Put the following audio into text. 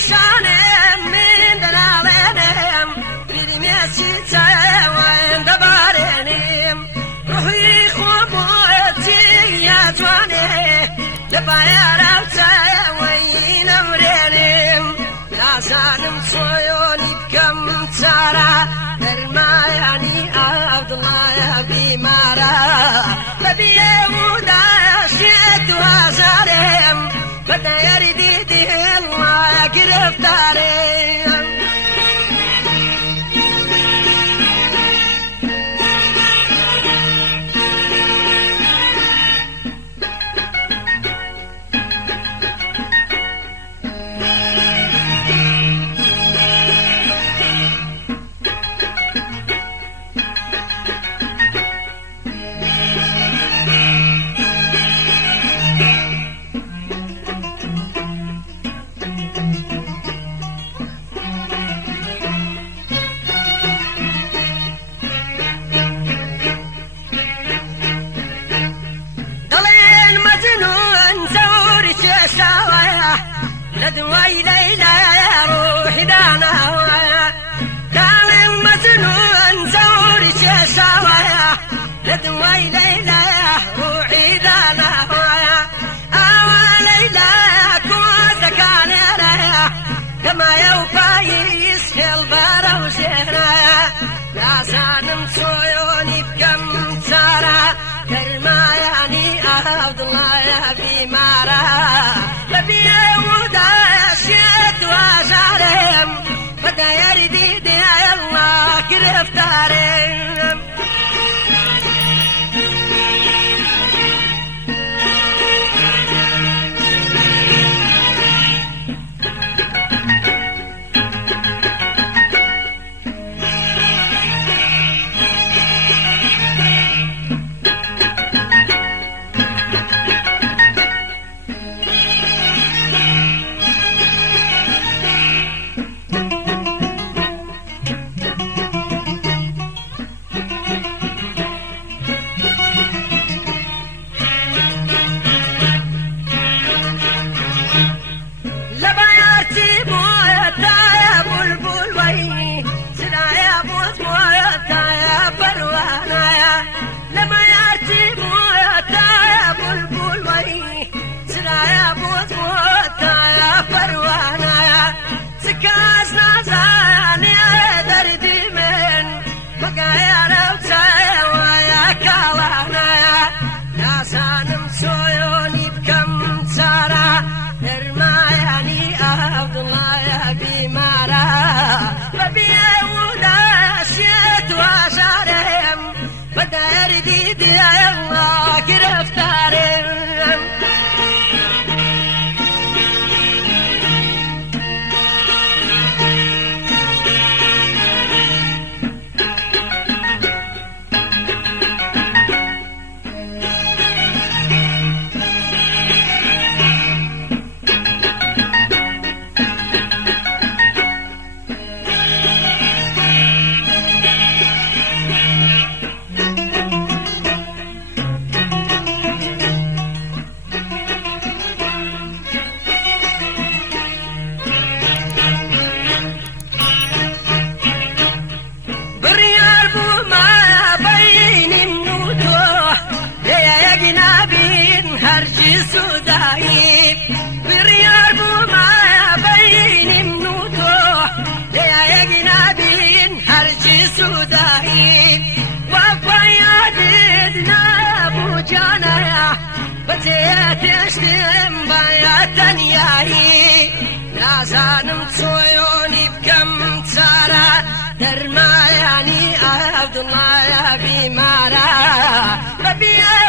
پریشانم من دلالم بیریم چیتا وین دبارنیم روحی خوبوتی یا جوانه لبایر اوتا وین امرنیم نازانم سویونی بکم تارا درمایانی عبدالله بیمارا لبیه وداشت وازارم بدایر دیدی الله گرفتارم لدواي ليلى روحي دانا دارم مجنون زوري شاوايا لدواي ليلى روحي دانا ليلى كوزا كان رايا كما يوفايس البارا وزينا لا سانم سويوني بكم تارا كرماياني عبد الله يا بيمارا لبيه وداشت وازارم بداير ديدي الله گرفتارم تشتم بايا تنياي لازانم تسويوني بكم تارا درماياني عبد الله يا بيمارا ربي